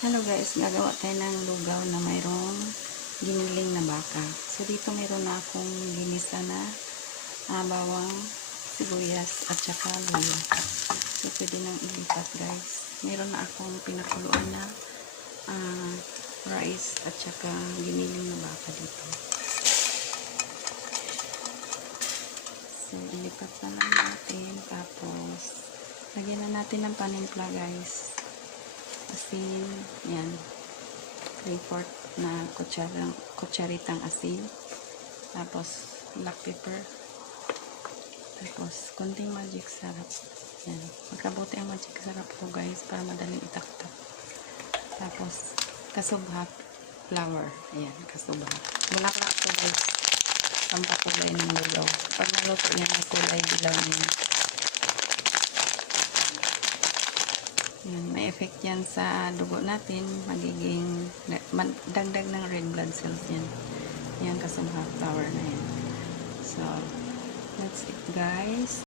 Hello guys, gagawa tayo ng lugaw na mayroong giniling na baka. So dito mayroon na akong ginisa na bawang, sibuyas at saka luya. So pwede nang ilipat guys. Mayroon na akong pinakuluan na rice at saka giniling na baka dito. So ilipat na lang natin, tapos lagyan na natin ng panimpla guys. Asin, yan, 3/4 na kutsaritang asin, tapos black pepper, tapos konting magic sarap. Yan, magkabuti ang magic sarap ko guys para madaling itaktak. Tapos kasubhat flour, ayan, kasubhat bulaklak ko guys, pampakulay ng lugaw. Pag naluto yan may kulay dilaw niya. Yan, may effect yan sa dugo natin, magiging dagdag ng red blood cells yan. Yan, kasubhat flour na yan. So that's it guys.